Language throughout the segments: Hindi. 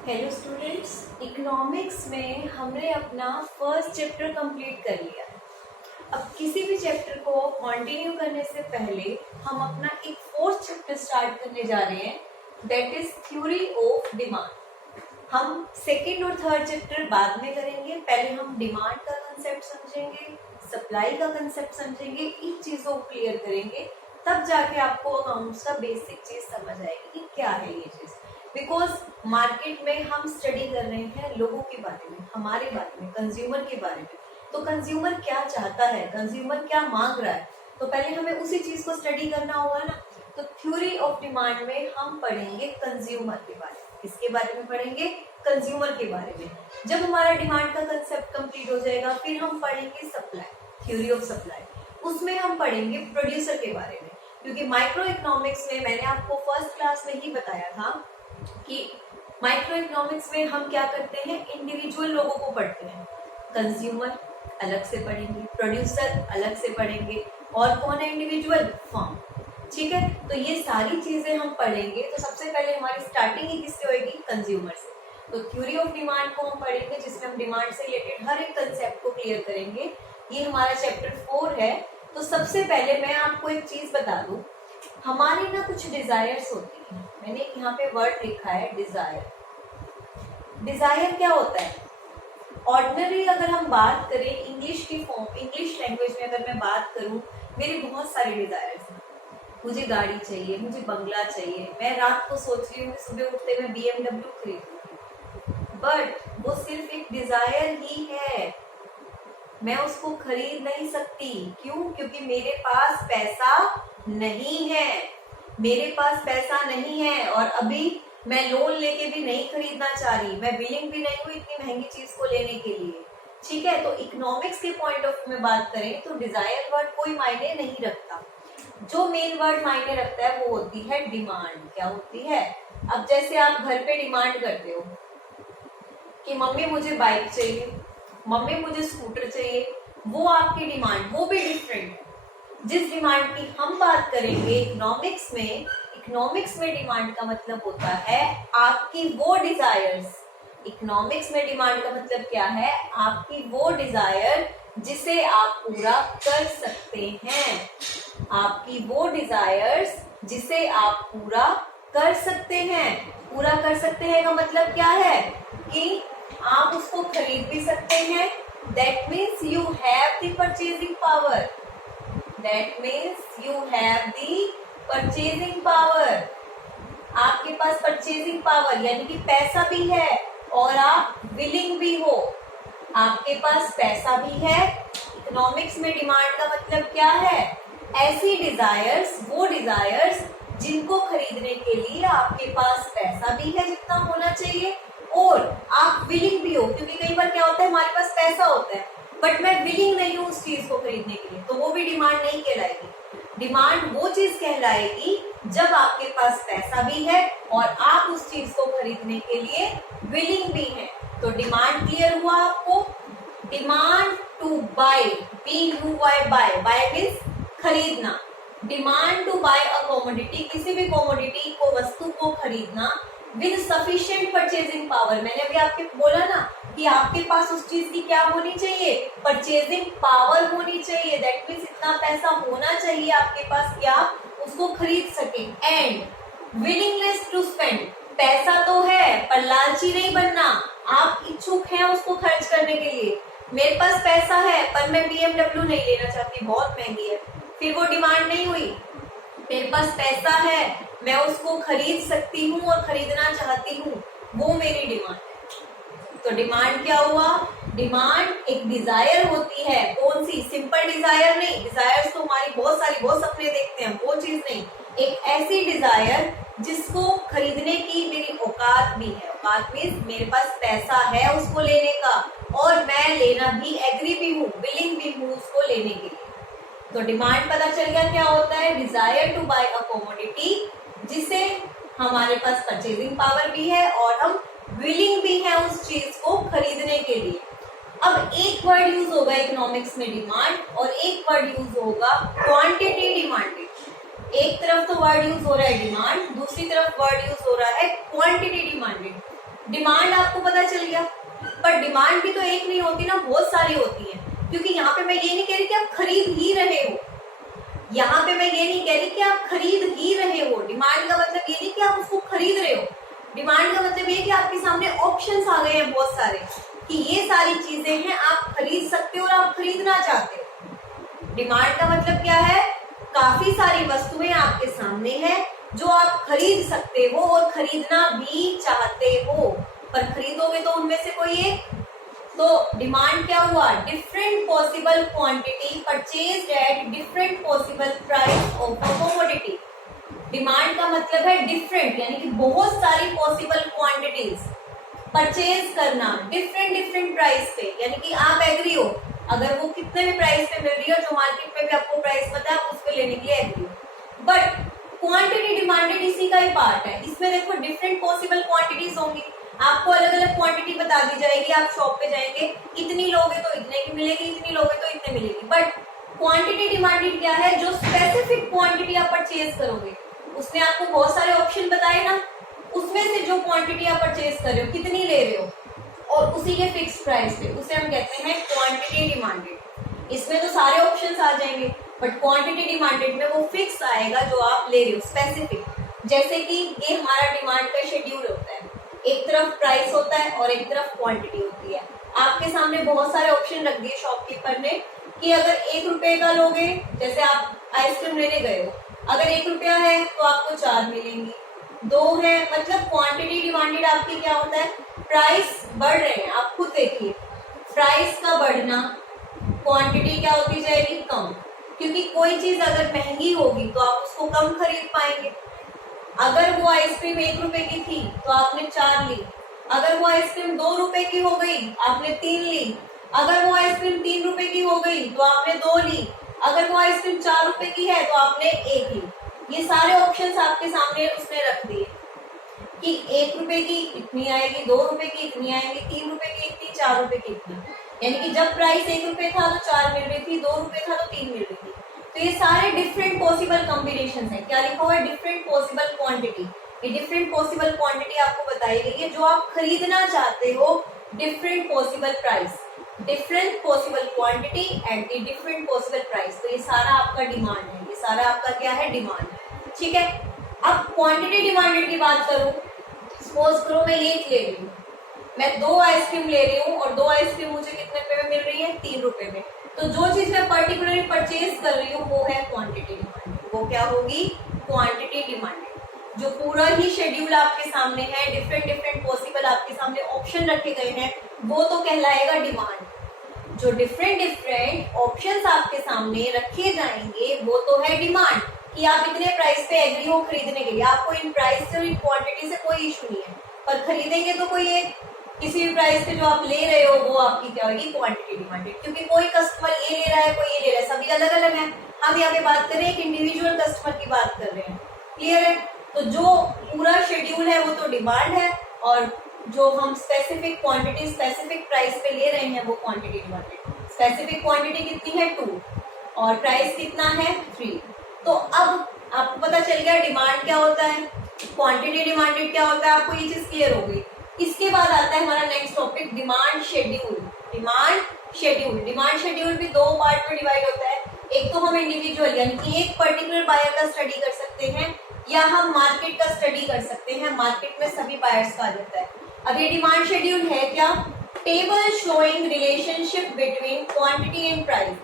हेलो स्टूडेंट्स, इकोनॉमिक्स में हमने अपना फर्स्ट चैप्टर कंप्लीट कर लिया। अब किसी भी चैप्टर को कंटिन्यू करने से पहले हम अपना एक फोर्थ चैप्टर स्टार्ट करने जा रहे हैं, that is theory of demand. हम सेकेंड और थर्ड चैप्टर बाद में करेंगे। पहले हम डिमांड का कंसेप्ट समझेंगे, सप्लाई का कंसेप्ट समझेंगे, इन चीजों को क्लियर करेंगे, तब जाके आपको अकाउंट्स का बेसिक चीज समझ आएगी कि क्या है ये चीज। बिकॉज मार्केट में हम स्टडी कर रहे हैं लोगों के बारे में, हमारे बारे में, कंज्यूमर के बारे में। तो कंज्यूमर क्या चाहता है, कंज्यूमर क्या मांग रहा है, तो पहले हमें उसी चीज को स्टडी करना होगा ना। तो थ्योरी ऑफ डिमांड में हम पढ़ेंगे कंज्यूमर के बारे में। किसके बारे में पढ़ेंगे? कंज्यूमर के बारे में। जब हमारा डिमांड का कंसेप्ट कंप्लीट हो जाएगा, फिर हम पढ़ेंगे सप्लाई, थ्योरी ऑफ सप्लाई। उसमें हम पढ़ेंगे प्रोड्यूसर के बारे में, क्योंकि माइक्रो इकोनॉमिक्स में मैंने आपको फर्स्ट क्लास में ही बताया था कि माइक्रो इकोनॉमिक्स में हम क्या करते हैं, इंडिविजुअल लोगों को पढ़ते हैं। कंज्यूमर अलग से पढ़ेंगे, प्रोड्यूसर अलग से पढ़ेंगे, और कौन है इंडिविजुअल? फर्म। ठीक है, तो ये सारी चीजें हम पढ़ेंगे। तो सबसे पहले हमारी स्टार्टिंग ही किससे होगी? कंज्यूमर से। तो थ्योरी ऑफ डिमांड को हम पढ़ेंगे, जिसमें हम डिमांड से रिलेटेड हर एक कंसेप्ट को क्लियर करेंगे। ये हमारा चैप्टर 4 है। तो सबसे पहले मैं आपको एक चीज बता दूं, हमारी ना कुछ डिजायर्स होती हैं। मैंने यहाँ पे वर्ड लिखा है डिजायर। डिजायर क्या होता है? ऑर्डिनरी अगर हम बात करें इंग्लिश की फॉर्म, इंग्लिश लैंग्वेज में अगर मैं बात करूं, मेरी बहुत सारी डिजायर्स हैं। मुझे गाड़ी चाहिए, मुझे बंगला चाहिए, मैं रात को सोच रही हूँ सुबह उठते मैं BMW खरीदूंगी, बट वो सिर्फ एक डिजायर ही है। मैं उसको खरीद नहीं सकती। क्यों? क्योंकि मेरे पास पैसा नहीं है। मेरे पास पैसा नहीं है, और अभी मैं लोन लेके भी नहीं खरीदना चाह रही, मैं विलिंग भी नहीं हुई इतनी महंगी चीज को लेने के लिए। ठीक है, तो इकोनॉमिक्स के पॉइंट ऑफ व्यू में बात करें तो डिजायर वर्ड कोई मायने नहीं रखता। जो मेन वर्ड मायने रखता है वो होती है डिमांड। क्या होती है? अब जैसे आप घर पे डिमांड करते हो कि मम्मी मुझे बाइक चाहिए, मम्मी मुझे स्कूटर चाहिए, वो आपकी डिमांड, वो भी डिफरेंट है। जिस डिमांड की हम बात करेंगे इकोनॉमिक्स में, इकोनॉमिक्स में डिमांड का मतलब होता है आपकी वो डिजायर्स। इकोनॉमिक्स में डिमांड का मतलब क्या है? आपकी वो डिजायर जिसे आप पूरा कर सकते हैं। आपकी वो डिजायर्स जिसे आप पूरा कर सकते हैं। पूरा कर सकते हैं का मतलब क्या है? कि आप उसको खरीद भी सकते हैं। That means you have the purchasing power. That means you have the purchasing power. आपके पास परचेजिंग पावर यानी कि पैसा भी है और आप विलिंग भी हो। आपके पास पैसा भी है। इकोनॉमिक्स में डिमांड का मतलब क्या है? ऐसी डिजायर्स, वो डिजायर्स जिनको खरीदने के लिए आपके पास पैसा भी है जितना होना चाहिए, और आप विलिंग भी हो। क्योंकि कई बार क्या होता है, हमारे पास पैसा होता है बट मैं विलिंग नहीं हूँ उस चीज को खरीदने के लिए, तो वो भी डिमांड नहीं कहलाएगी। डिमांड वो चीज कहलाएगी जब आपके पास पैसा भी है और आप उस चीज को खरीदने के लिए विलिंग भी है। तो डिमांड क्लियर हुआ आपको? Demand to buy, BUY, buy, buy means खरीदना। Demand to buy a commodity, किसी भी कमोडिटी को, वस्तु को खरीदना विद सफिशिएंट परचेजिंग पावर। मैंने अभी आपके बोला ना कि आपके पास उस चीज की क्या होनी चाहिए? परचेजिंग पावर होनी चाहिए। दैट मीन्स इतना पैसा होना चाहिए आपके पास कि आप उसको खरीद सके। एंड विलिंगनेस टू स्पेंड, पैसा तो है पर लालची नहीं बनना। आप इच्छुक हैं उसको खर्च करने के लिए। मेरे पास पैसा है पर मैं BMW नहीं लेना चाहती, बहुत महंगी है, फिर वो डिमांड नहीं हुई। मेरे पास पैसा है, मैं उसको खरीद सकती हूँ और खरीदना चाहती हूँ, वो मेरी डिमांड है। तो डिमांड क्या हुआ? डिमांड एक डिजायर होती है। कौन सी? सिंपल डिजायर नहीं। डिजायर्स तो हमारी बहुत सारी, बहुत सपने देखते हैं, वो चीज नहीं। एक ऐसी डिजायर जिसको खरीदने की मेरी औकात भी है। औकात मीन्स मेरे पास पैसा है उसको लेने का, और मैं लेना भी एग्री भी हूँ, विलिंग भी हूँ उसको लेने के लिए। तो डिमांड पता चल गया क्या होता है? Desire to buy a commodity, जिसे हमारे पास परचेजिंग पावर भी है और हम विलिंग भी है उस चीज को खरीदने के लिए। अब एक वर्ड यूज होगा इकोनॉमिक्स में डिमांड, और एक वर्ड यूज होगा क्वांटिटी डिमांडेड। एक तरफ तो वर्ड यूज हो रहा है डिमांड, दूसरी तरफ वर्ड यूज हो रहा है क्वांटिटी डिमांडेड। डिमांड आपको पता चल गया, पर डिमांड भी तो एक नहीं होती ना, बहुत सारी होती है, क्योंकि यहाँ पे मैं ये नहीं कह रही कि आप खरीद ही रहे हो, यहाँ पे मैं ये नहीं कह रही कि आप खरीद ही रहे हो। डिमांड का मतलब ये नहीं कि आप उसको खरीद रहे हो, डिमांड का मतलब ये कि आपके सामने ऑप्शंस आ गए हैं बहुत सारे, कि ये सारी चीजें हैं आप खरीद सकते हो और आप खरीदना चाहते हो। डिमांड का मतलब क्या है, काफी सारी वस्तुएं आपके सामने हैं जो आप खरीद सकते हो और खरीदना भी चाहते हो, पर खरीदोगे तो उनमें से कोई एक। तो डिमांड क्या हुआ, different possible quantity purchased at different possible price of a commodity. Demand का मतलब है डिफरेंट, यानी कि बहुत सारी पॉसिबल क्वांटिटीज परचेज करना डिफरेंट प्राइस पे, यानी कि आप एग्री हो, अगर वो कितने भी प्राइस पे मिल रही है, जो मार्केट में भी आपको प्राइस पता है, आप उसको लेने के लिए एग्री हो। बट क्वांटिटी डिमांडेड इसी का ही पार्ट है, इसमें देखो डिफरेंट पॉसिबल क्वांटिटीज होंगी, आपको अलग अलग क्वांटिटी बता दी जाएगी, आप शॉप पे जाएंगे, इतनी लोगे तो इतने की मिलेगी, इतनी लोगे तो इतने मिलेगी। बट क्वांटिटी डिमांडेड क्या है, जो स्पेसिफिक क्वांटिटी आप परचेज करोगे, उसने आपको बहुत सारे ऑप्शन बताए ना, उसमें से जो क्वांटिटी आप परचेज कर रहे हो, कितनी ले रहे हो और उसी के फिक्स प्राइस पे, उसे हम कहते हैं क्वांटिटी डिमांडेड। इसमें तो सारे ऑप्शंस आ जाएंगे, बट क्वांटिटी डिमांडेड में वो फिक्स आएगा जो आप ले रहे हो, स्पेसिफिक। जैसे कि ये हमारा डिमांड का शेड्यूल होता है, एक तरफ प्राइस होता है और एक तरफ क्वांटिटी होती है। आपके सामने बहुत सारे ऑप्शन रख दिए शॉपकीपर ने कि अगर 1 रुपए का लोगे, जैसे आप आइसक्रीम लेने गए हो, अगर 1 रुपया है तो आपको 4 मिलेंगी, 2 है, मतलब क्वांटिटी डिमांडेड आपकी क्या होता है, प्राइस बढ़ रहे हैं, आप खुद देखिए प्राइस का बढ़ना, क्वांटिटी क्या होती जाएगी, कम, क्योंकि कोई चीज अगर महंगी होगी तो आप उसको कम खरीद पाएंगे। अगर वो आइसक्रीम 1 रुपए की थी तो आपने 4 ली, अगर वो आइसक्रीम 2 रुपए की हो गई आपने 3 ली, अगर वो आइसक्रीम 3 रुपए की हो गई तो आपने 2 ली, अगर वो आइसक्रीम 4 रुपए की है तो आपने 1 ली। ये सारे ऑप्शंस आपके सामने उसने रख दिए कि 1 रुपए की इतनी आएगी, 2 रुपए की इतनी आएगी, 3 रुपए की इतनी, 4 रुपए की इतनी, यानी कि जब प्राइस 1 रुपए था तो 4 मिल रही थी, 2 रुपए था तो 3 मिल रही थी। तो ये सारे डिफरेंट पॉसिबल कॉम्बिनेशन है, क्या लिखा हुआ है, डिफरेंट पॉसिबल क्वांटिटी। ये डिफरेंट पॉसिबल क्वांटिटी आपको बताई गई है जो आप खरीदना चाहते हो, different possible price, different possible quantity and the different possible price. तो ये सारा आपका डिमांड है, ये सारा आपका क्या है, डिमांड। ठीक है, अब क्वांटिटी डिमांडेड की बात करूं, सपोज करो मैं ये ले रही हूँ, मैं 2 आइसक्रीम ले रही हूँ और 2 आइसक्रीम मुझे कितने रुपए में मिल रही है, 3 रुपए में। तो जो चीज मैं पर्टिकुलरली परचेज कर रही हूँ वो है क्वांटिटी डिमांडेड, वो क्या होगी, क्वांटिटी डिमांडेड। जो पूरा ही शेड्यूल आपके सामने है, डिफरेंट पॉसिबल आपके सामने ऑप्शन रखे गए हैं, वो तो कहलाएगा डिमांड। जो डिफरेंट ऑप्शंस आपके सामने रखे जाएंगे वो तो है डिमांड, कि आप इतने प्राइस पे एग्री हो खरीदने के लिए, आपको इन प्राइस से और इन क्वांटिटी से कोई इशू नहीं है, पर खरीदेंगे तो कोई एक किसी भी प्राइस पे जो आप ले रहे हो वो आपकी क्या होगी, क्वांटिटी डिमांडेड। क्योंकि कोई कस्टमर ये ले रहा है, कोई ये ले रहा है, सभी अलग अलग है। हम यहाँ पे बात कर रहे हैं, एक इंडिविजुअल कस्टमर की बात कर रहे हैं, क्लियर है। तो जो पूरा शेड्यूल है वो तो डिमांड है, और जो हम स्पेसिफिक क्वांटिटी स्पेसिफिक प्राइस पे ले रहे हैं वो क्वांटिटी डिमांडेड। स्पेसिफिक क्वांटिटी कितनी है, 2, और प्राइस कितना है, 3। तो अब आपको पता चल गया डिमांड क्या होता है, क्वांटिटी डिमांडेड क्या होता है, आपको ये चीज क्लियर हो गई। इसके बाद आता है हमारा next topic, demand schedule. Demand schedule भी 2 पार्ट में डिवाइड होता है। एक तो हम इंडिविजुअल यानी कि एक पर्टिकुलर बायर का स्टडी कर सकते हैं, या हम मार्केट का स्टडी कर सकते हैं, मार्केट में सभी बायर्स का आ जाता है। अब ये डिमांड शेड्यूल है क्या, table showing relationship between quantity and price.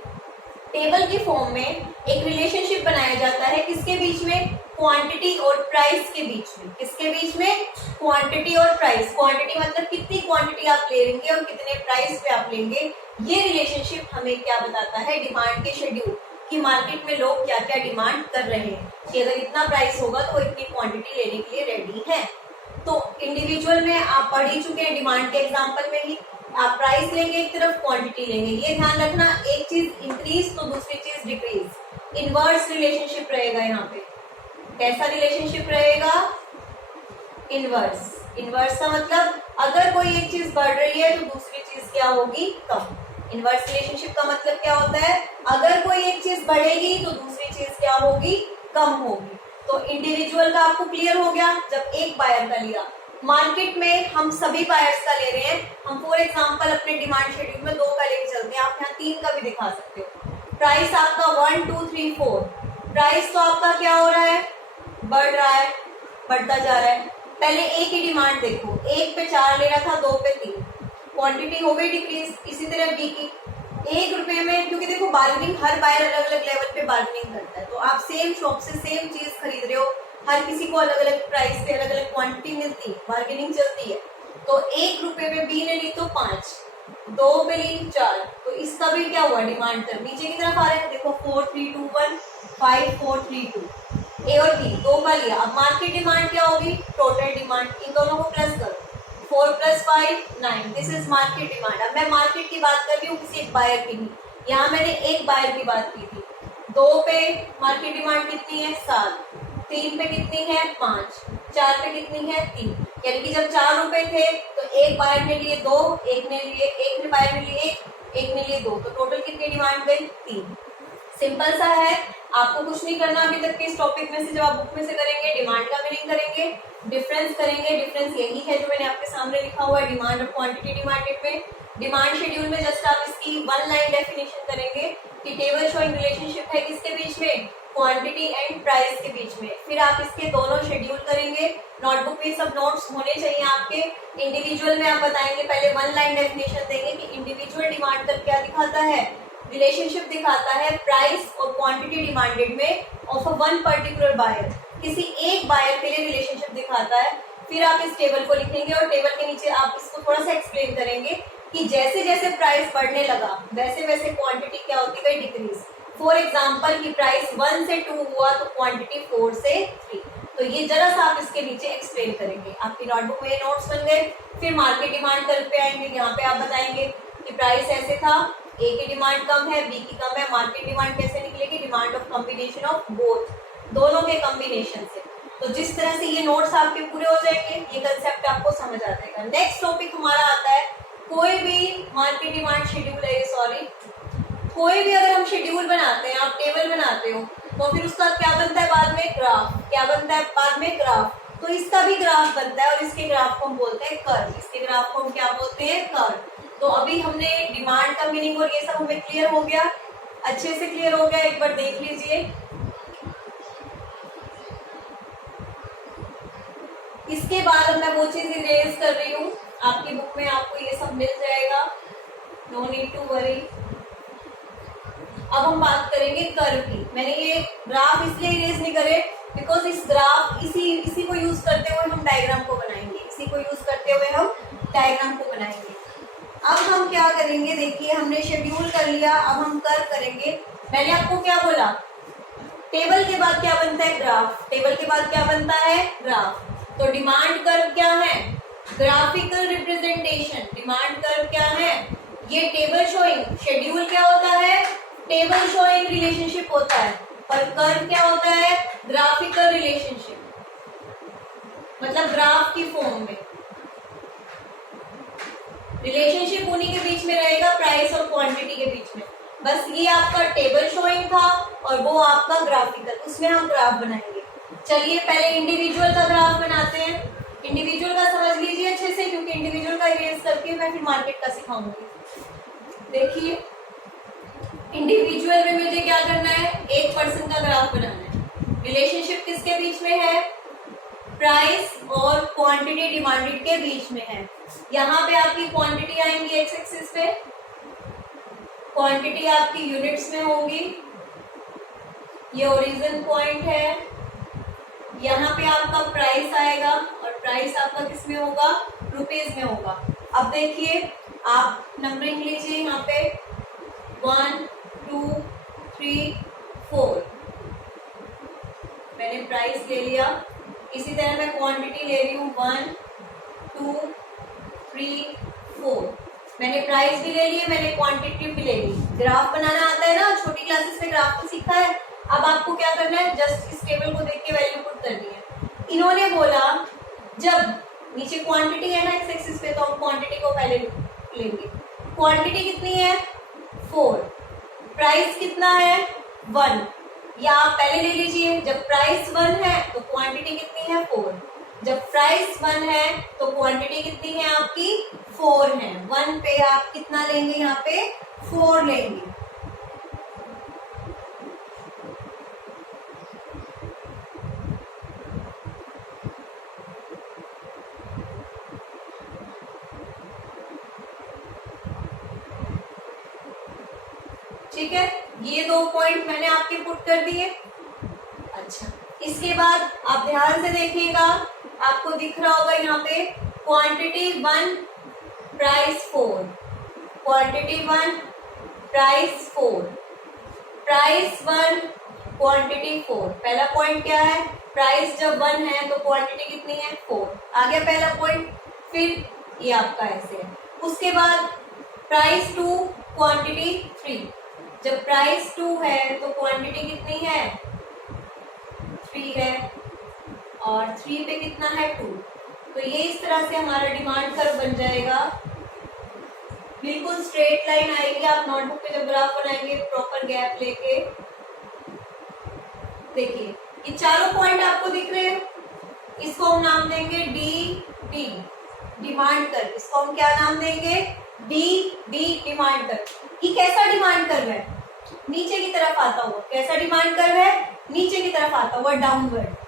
Table की फॉर्म में एक रिलेशनशिप बनाया जाता है, किसके बीच में, क्वांटिटी और प्राइस के बीच में। किसके बीच में, क्वांटिटी और प्राइस। क्वांटिटी मतलब कितनी क्वांटिटी आप ले लेंगे और कितने प्राइस पे आप लेंगे। ये रिलेशनशिप हमें क्या बताता है, डिमांड के शेड्यूल, कि मार्केट में लोग क्या क्या डिमांड कर रहे हैं, कि अगर इतना प्राइस होगा तो वो इतनी क्वांटिटी लेने के लिए रेडी है। तो इंडिविजुअल में आप पढ़ ही चुके हैं, डिमांड के एग्जाम्पल में ही आप प्राइस लेंगे एक तरफ, क्वांटिटी लेंगे। ये ध्यान रखना, एक चीज इंक्रीज तो दूसरी चीज डिक्रीज, इनवर्स रिलेशनशिप रहेगा यहाँ पे। कैसा रिलेशनशिप रहेगा, इनवर्स। इनवर्स का मतलब अगर कोई एक चीज बढ़ रही है तो दूसरी चीज क्या होगी, कम। इनवर्स रिलेशनशिप का मतलब क्या होता है, अगर कोई एक चीज बढ़ेगी तो दूसरी चीज क्या होगी, कम होगी। तो इंडिविजुअल का आपको क्लियर हो गया, जब एक बायर का लिया। मार्केट में हम सभी बायर्स का ले रहे हैं। हम फॉर एग्जांपल अपने डिमांड शेड्यूल में 2 का लेके चलते हैं, आप यहाँ 3 का भी दिखा सकते हो। प्राइस आपका 1 2 3 4, प्राइस तो आपका क्या हो रहा है, बढ़ रहा है, बढ़ता जा रहा है। पहले ए की डिमांड देखो, 1 पे 4 ले रहा था, 2 पे 3, क्वांटिटी हो गई डिक्रीज। इसी तरह बी की 1 रुपए में, क्योंकि देखो बार्गेनिंग हर बायर अलग अलग लेवल पे बार्गेनिंग करता है, तो आप सेम शॉप से सेम चीज खरीद रहे हो, हर किसी को अलग अलग प्राइस पे अलग अलग क्वांटिटी मिलती है, बार्गेनिंग चलती है। तो 1 रुपए में बी ने ली तो 5, 2 पे ली 4, तो इसका भी क्या हुआ, डिमांड तरफ नीचे की तरफ आ रहा है। देखो 4 3 2 1 5 4 3 2, ए और बी 2 का लिया। अब मार्केट डिमांड क्या होगी, टोटल डिमांड, इन दोनों को प्लस करो, 4 + 5 9, दिस इज मार्केट डिमांड। अब मैं मार्केट की बात कर रही हूँ, किसी एक बायर की नहीं, यहाँ मैंने एक बायर की बात की थी। 2 पे मार्केट डिमांड कितनी है, 7, 3 पे कितनी है, 5, 4 पे कितनी है, 3, यानी कि जब 4 रुपए थे तो एक बायर ने लिए 2, एक ने बायर ने लिए 1, एक ने लिए 2, तो टोटल कितनी डिमांड गई, 3। सिंपल सा है, आपको कुछ नहीं करना अभी तक के इस टॉपिक में से। जब आप बुक में से करेंगे, डिमांड का मीनिंग करेंगे, डिफरेंस करेंगे। डिफरेंस यही है जो मैंने आपके सामने लिखा हुआ है, डिमांड और क्वांटिटी डिमांडेड में। डिमांड शेड्यूल में जस्ट आप इसकी 1 लाइन डेफिनेशन करेंगे कि टेबल शोइंग रिलेशनशिप है किसके बीच में, क्वांटिटी एंड प्राइस के बीच में। फिर आप इसके दोनों शेड्यूल करेंगे, नोटबुक में सब नोट्स होने चाहिए आपके। इंडिविजुअल में आप बताएंगे, पहले 1 लाइन डेफिनेशन देंगे कि इंडिविजुअल डिमांड कर क्या दिखाता है, रिलेशनशिप दिखाता है प्राइस और क्वांटिटी डिमांडेड में of a one particular buyer, किसी एक बायर के लिए रिलेशनशिप दिखाता है। फिर आप इस टेबल को लिखेंगे और टेबल के नीचे आप इसको थोड़ा सा एक्सप्लेन करेंगे कि जैसे जैसे प्राइस बढ़ने लगा वैसे वैसे क्वांटिटी क्या होती गई, डिक्रीज। फॉर एग्जांपल कि प्राइस 1 से 2 हुआ तो क्वांटिटी 4 से 3। तो ये जरा सा आप इसके नीचे एक्सप्लेन करेंगे। आपकी नोटबुक में नोट्स बन गए। फिर मार्केट डिमांड कर पे आएंगे, यहाँ पे आप बताएंगे कि प्राइस ऐसे था, ए की डिमांड कम है, बी की कम है, मार्केट डिमांड कैसे निकलेगी, demand of combination of both, दोनों के कॉम्बिनेशन से। तो जिस तरह से ये नोट्स आपके पूरे हो जाएंगे, ये कंसेप्ट आपको समझ आ जाएगा। नेक्स्ट टॉपिक हमारा आता है, कोई भी मार्केट डिमांड शेड्यूल है, सॉरी, कोई भी अगर हम शेड्यूल बनाते हैं, आप टेबल बनाते हो, तो फिर उसका क्या बनता है बाद में, ग्राफ। क्या बनता है बाद में, ग्राफ। तो इसका भी ग्राफ बनता है और इसके ग्राफ को हम बोलते हैं कर्व। इसके ग्राफ को हम क्या बोलते हैं, कर्व। तो अभी हमने डिमांड का मीनिंग और ये सब हमें क्लियर हो गया, अच्छे से क्लियर हो गया, एक बार देख लीजिए। इसके बाद मैं वो चीज इरेज कर रही हूँ, आपकी बुक में आपको ये सब मिल जाएगा, नो नीड टू वरी। अब हम बात करेंगे कर्व की। मैंने ये ग्राफ इसलिए इरेज नहीं करे बिकॉज इस ग्राफ इसी को यूज करते हुए हम डायग्राम को बनाएंगे, इसी को यूज करते हुए हम डायग्राम को बनाएंगे। अब हम क्या करेंगे, देखिए हमने शेड्यूल कर लिया, अब हम कर्व करेंगे। मैंने आपको क्या बोला, टेबल के बाद क्या बनता है, ग्राफ। टेबल के बाद क्या बनता है, ग्राफ। तो डिमांड कर्व क्या है, ग्राफिकल रिप्रेजेंटेशन। डिमांड कर्व क्या है, ये टेबल शोइंग। शेड्यूल क्या होता है, टेबल शोइंग रिलेशनशिप होता है, और कर्व क्या होता है, ग्राफिकल रिलेशनशिप, मतलब ग्राफ की फॉर्म में रिलेशनशिप उन्हीं के बीच में रहेगा, प्राइस और क्वांटिटी के बीच में। बस ये आपका टेबल शोइंग था और वो आपका ग्राफिकल, उसमें हम ग्राफ बनाएंगे। चलिए पहले इंडिविजुअल का ग्राफ बनाते हैं। इंडिविजुअल का समझ लीजिए अच्छे से, क्योंकि इंडिविजुअल का इरेज करके मैं फिर मार्केट का सिखाऊंगी। देखिए इंडिविजुअल में मुझे क्या करना है, एक पर्सन का ग्राफ बनाना है। रिलेशनशिप किसके बीच में है, प्राइस और क्वांटिटी डिमांडेड के बीच में है। यहाँ पे आपकी क्वांटिटी आएंगी एक्स एक्सिस पे, क्वांटिटी आपकी यूनिट्स में होगी, ये ओरिजिन पॉइंट है। यहाँ पे आपका प्राइस आएगा और प्राइस आपका किस में होगा, रुपीज में होगा। अब देखिए आप नंबरिंग लीजिए, यहाँ पे 1 2 3 4 मैंने प्राइस ले लिया। इसी तरह मैं क्वांटिटी ले रही हूँ 1 2 3 4, मैंने प्राइस भी ले लिए, मैंने क्वांटिटी भी ले ली। ग्राफ बनाना आता है ना, छोटी क्लासेस में ग्राफ तो सीखा है। अब आपको क्या करना है, जस्ट इस टेबल को देख के वैल्यू पुट करनी है। इन्होंने बोला जब नीचे क्वांटिटी है ना एक्स एक्सिस पे, तो हम क्वांटिटी को पहले लेंगे। क्वांटिटी कितनी है 4, प्राइस कितना है 1, या आप पहले ले लीजिए, जब प्राइस 1 है तो क्वांटिटी कितनी है 4। जब प्राइस 1 है तो क्वांटिटी कितनी है आपकी 4 है। 1 पे आप कितना लेंगे, यहाँ पे 4 लेंगे। ठीक है, ये 2 पॉइंट मैंने आपके पुट कर दिए। अच्छा, इसके बाद आप ध्यान से देखिएगा, आपको दिख रहा होगा यहाँ पे quantity 1 price 4, quantity 1 price 4, price 1 quantity 4। पहला पॉइंट क्या है, प्राइस जब 1 है तो क्वांटिटी कितनी है 4, आ गया पहला पॉइंट। फिर ये आपका ऐसे है। उसके बाद प्राइस 2 क्वांटिटी 3, जब प्राइस 2 है तो क्वांटिटी कितनी है 3 है, और 3 पे कितना है 2। तो ये इस तरह से हमारा डिमांड कर्व बन जाएगा, बिल्कुल स्ट्रेट लाइन आएगी। आप नोटबुक पे जब ग्राफ बनाएंगे प्रॉपर गैप लेके, देखिए ये चारों पॉइंट आपको दिख रहे हैं, इसको हम नाम देंगे डी डी, डिमांड कर्व। इसको हम क्या नाम देंगे, डी डी डिमांड कर्व। ये कैसा डिमांड कर्व है, नीचे की तरफ आता हुआ। कैसा डिमांड कर्व है, नीचे की तरफ आता हुआ, डाउनवर्ड।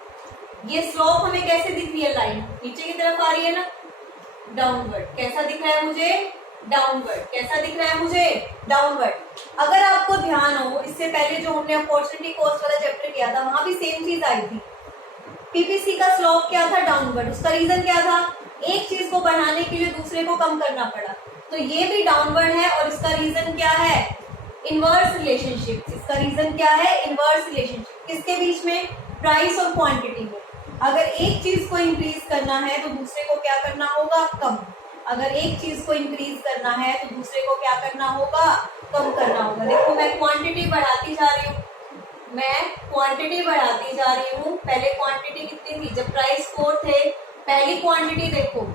ये स्लोप हमें कैसे दिख रही है, लाइन नीचे की तरफ आ रही है ना, डाउनवर्ड। कैसा दिख रहा है मुझे, डाउनवर्ड। कैसा दिख रहा है मुझे, डाउनवर्ड। अगर आपको ध्यान हो, इससे पहले जो हमने अपॉर्चुनिटी कॉस्ट वाला चैप्टर किया था, वहां भी सेम चीज आई थी। पीपीसी का स्लोप क्या था, डाउनवर्ड। उसका रीजन क्या था, एक चीज को बढ़ाने के लिए दूसरे को कम करना पड़ा। तो ये भी डाउनवर्ड है, और इसका रीजन क्या है, इनवर्स रिलेशनशिप। इसका रीजन क्या है, इनवर्स रिलेशनशिप। किसके बीच में, प्राइस और क्वांटिटी में। अगर एक चीज को इंक्रीज करना है तो दूसरे को क्या करना होगा, कम। अगर एक चीज को इंक्रीज करना है तो दूसरे को क्या करना होगा, कम करना होगा। देखो मैं क्वांटिटी बढ़ाती जा रही हूँ, मैं क्वांटिटी बढ़ाती जा रही हूँ। पहले क्वांटिटी कितनी थी, जब प्राइस 4 थे, पहली क्वांटिटी देखो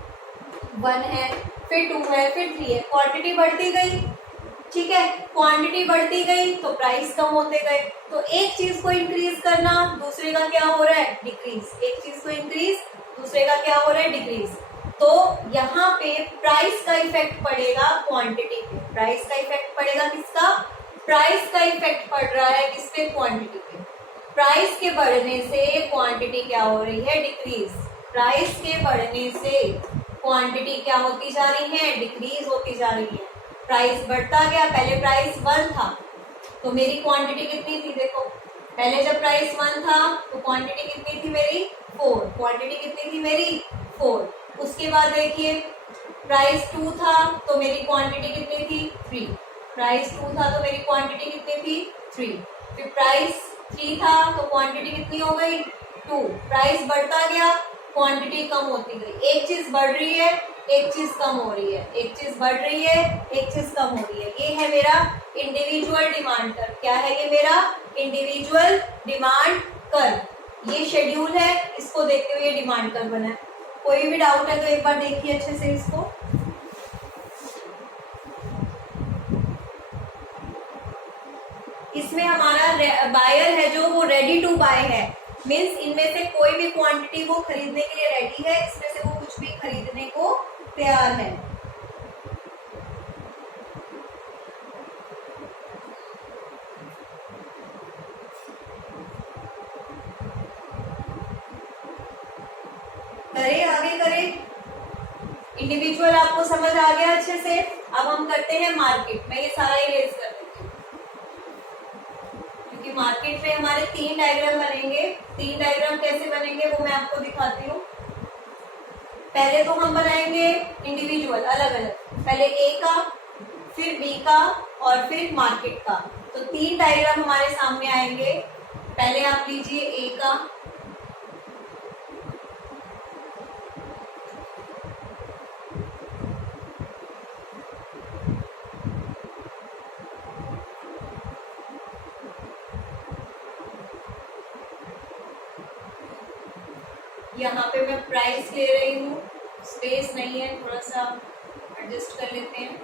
1 है, फिर 2 है, फिर 3 है, क्वांटिटी बढ़ती गई। ठीक है, क्वांटिटी बढ़ती गई तो प्राइस कम होते गए। तो एक चीज को इंक्रीज करना, दूसरे का क्या हो रहा है, डिक्रीज। एक चीज को इंक्रीज, दूसरे का क्या हो रहा है, डिक्रीज। तो यहाँ पे प्राइस का इफेक्ट पड़ेगा क्वांटिटी पे। प्राइस का इफेक्ट पड़ेगा किसका, प्राइस का इफेक्ट पड़ रहा है किस पे, क्वांटिटी पे। प्राइस के बढ़ने से क्वांटिटी क्या हो रही है, डिक्रीज। प्राइस के बढ़ने से क्वांटिटी क्या होती जा रही है, डिक्रीज होती जा रही है। प्राइस बढ़ता गया, पहले प्राइस 1 था तो मेरी क्वांटिटी कितनी थी, देखो पहले जब प्राइस 1 था तो क्वांटिटी कितनी थी मेरी 4, क्वांटिटी कितनी थी मेरी 4। उसके बाद देखिए प्राइस 2 था तो मेरी क्वांटिटी कितनी थी 3, प्राइस 2 था तो मेरी क्वांटिटी कितनी थी 3। फिर प्राइस 3 था तो क्वांटिटी कितनी हो गई 2। प्राइस बढ़ता गया, क्वांटिटी कम होती गई। एक चीज बढ़ रही है, एक चीज कम हो रही है, एक चीज बढ़ रही है, एक चीज कम हो रही है। ये है मेरा इंडिविजुअल डिमांड कर्व। क्या है ये मेरा इंडिविजुअल डिमांड कर्व। ये शेड्यूल है, इसको देखते हुए डिमांड कर्व बना है। कोई भी डाउट है तो एक बार देखिए अच्छे से इसको। इसमें हमारा बायर है जो वो रेडी टू बाय है, मीन्स इनमें से कोई भी क्वांटिटी वो खरीदने के लिए रेडी है, इसमें से वो कुछ भी खरीदने को तैयार है। करें आगे करें, इंडिविजुअल आपको समझ आ गया अच्छे से। अब हम करते हैं मार्केट में, ये सारा इरेज कर देते हैं क्योंकि मार्केट में हमारे 3 डायग्राम बनेंगे। 3 डायग्राम कैसे बनेंगे वो मैं आपको दिखाती हूँ। पहले तो हम बनाएंगे इंडिविजुअल अलग अलग, पहले ए का, फिर बी का और फिर मार्केट का। तो 3 डायग्राम हमारे सामने आएंगे। पहले आप लीजिए ए का, यहाँ पे मैं प्राइस ले रही हूँ, स्पेस नहीं है, थोड़ा सा एडजस्ट कर लेते हैं।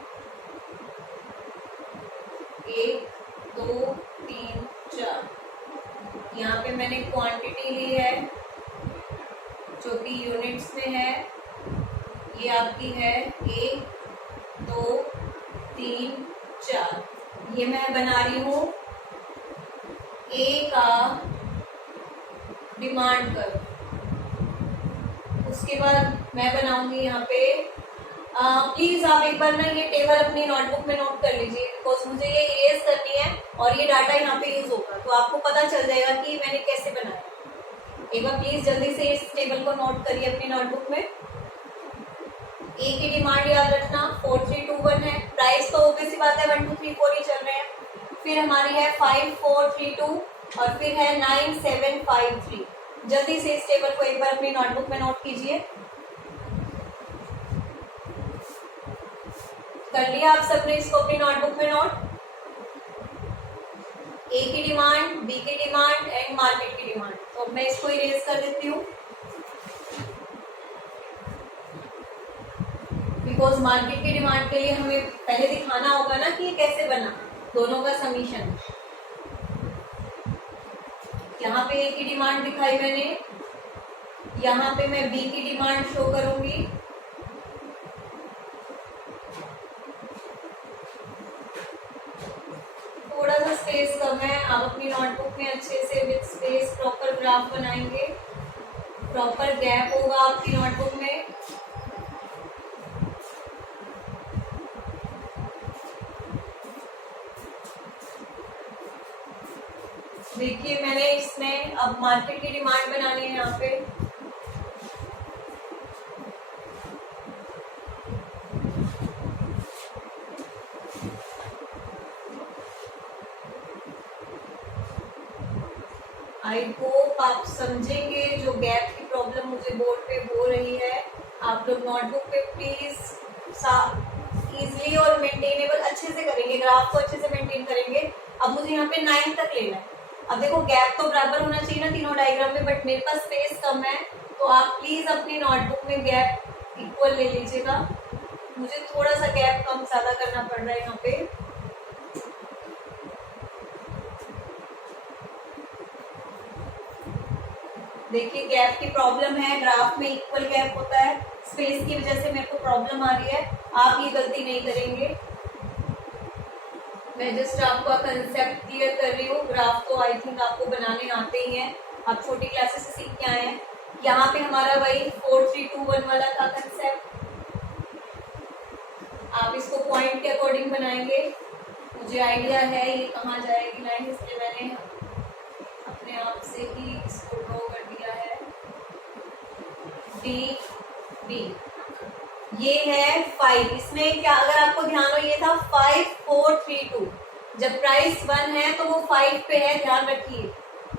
1 2 3 4, यहाँ पे मैंने क्वांटिटी ली है जो कि यूनिट्स में है, ये आपकी है 1 2 3 4। ये मैं बना रही हूँ ए का डिमांड कर्व। उसके बाद मैं बनाऊंगी यहाँ पे, प्लीज आप एक बार ना ये टेबल अपनी नोटबुक में नोट कर लीजिए, बिकॉज मुझे ये इरेज करनी है और ये डाटा यहाँ पे यूज होगा, तो आपको पता चल जाएगा कि मैंने कैसे बनाया। एक बार प्लीज जल्दी से इस टेबल को नोट करिए अपनी नोटबुक में। ए की डिमांड याद रखना 4321 है, प्राइस तो ओबीसी बात है 1234 ही चल रहे हैं। फिर हमारी है 5432 और फिर है 9753। जल्दी से इस टेबल को एक बार अपनी नोटबुक में नोट कीजिए। कर लिया आप सबने इसको अपनी नोटबुक में नोट? ए की डिमांड, बी की डिमांड एंड मार्केट की डिमांड। तो मैं इसको इरेज कर देती हूँ, बिकॉज मार्केट की डिमांड के लिए हमें पहले दिखाना होगा ना कि ये कैसे बना, दोनों का समीशन। यहाँ पे ए की डिमांड दिखाई मैंने, यहाँ पे मैं बी की डिमांड शो करूंगी, थोड़ा सा स्पेस कम है। आप अपनी नोटबुक में अच्छे से विद स्पेस प्रॉपर ग्राफ बनाएंगे, प्रॉपर गैप होगा आपकी नोटबुक में। देखिए मैंने इसमें अब मार्केट की डिमांड बनानी है यहाँ पे। आई होप आप समझेंगे जो गैप की प्रॉब्लम मुझे बोर्ड पे हो रही है। आप लोग नोटबुक पे प्लीज इजीली और मेंटेनेबल अच्छे से करेंगे, ग्राफ को अच्छे से मेंटेन करेंगे। अब मुझे यहाँ पे 9 तक लेना है। अब देखो गैप तो बराबर होना चाहिए ना तीनों डायग्राम में, बट मेरे पास स्पेस कम है, तो आप प्लीज अपनी नोटबुक में गैप इक्वल ले लीजिएगा। मुझे थोड़ा सा गैप कम ज्यादा करना पड़ रहा है यहाँ पे। देखिए गैप की प्रॉब्लम है, ग्राफ में इक्वल गैप होता है, स्पेस की वजह से मेरे को प्रॉब्लम आ रही है। आप ये गलती नहीं करेंगे, मैं जस्ट आपका कंसेप्ट क्लियर कर रही हूँ। ग्राफ तो आई थिंक आपको बनाने आते ही हैं, आप छोटी क्लासेस से सीख के आए हैं। यहाँ पे हमारा वही 4321 वाला था कंसेप्ट। आप इसको पॉइंट के अकॉर्डिंग बनाएंगे। मुझे आइडिया है ये कहाँ जाएगी लाइन, इसलिए मैंने अपने आप से ही इसको ड्रॉ कर दिया है। डी डी ये है 5, इसमें क्या अगर आपको ध्यान हो ये था 5432। जब प्राइस 1 है तो वो 5 पे है, ध्यान रखिए।